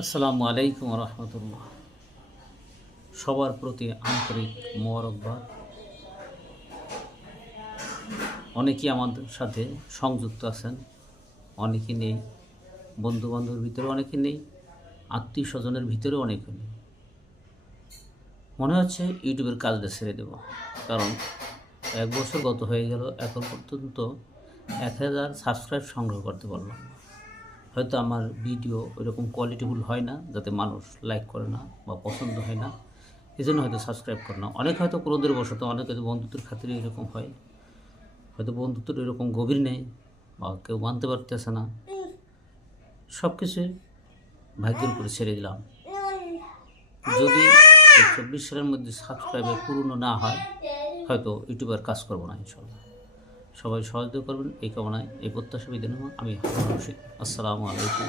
আসসালামু আলাইকুম রহমতুল্লাহ। সবার প্রতি আন্তরিক মোবারকবাদ। অনেকেই আমাদের সাথে সংযুক্ত আছেন, অনেকে নেই। বন্ধুবান্ধবের ভিতরে অনেকে নেই, আত্মীয় স্বজনের ভিতরেও অনেকে নেই। মনে হচ্ছে ইউটিউবের কাজটা ছেড়ে দেব, কারণ 1 বছর গত হয়ে গেল, এখন পর্যন্ত 1000 সাবস্ক্রাইব সংগ্রহ করতে পারলাম না। হয়তো আমার ভিডিও ওইরকম কোয়ালিটিফুল হয় না, যাতে মানুষ লাইক করে না বা পছন্দ হয় না, এই জন্য হয়তো সাবস্ক্রাইব করে না। অনেক হয়তো ক্রোধের বশত, অনেক হয়তো বন্ধুত্বের খাতিরে এরকম হয়, হয়তো বন্ধুত্বের এরকম গভীর নেই বা কেউ মানতে পারতেছে না। সব কিছুই ভাগ্যের উপরে ছেড়ে দিলাম। যদি এই 24 সালের মধ্যে সাবস্ক্রাইবার পূর্ণ না হয়, হয়তো ইউটিউবার কাজ করবো না ইনশাল্লাহ। সবাই সহযোগিতা করবেন এই কামনায়, এই প্রত্যাশা বিধান আমি হারুন রশিদ। আসসালামু আলাইকুম।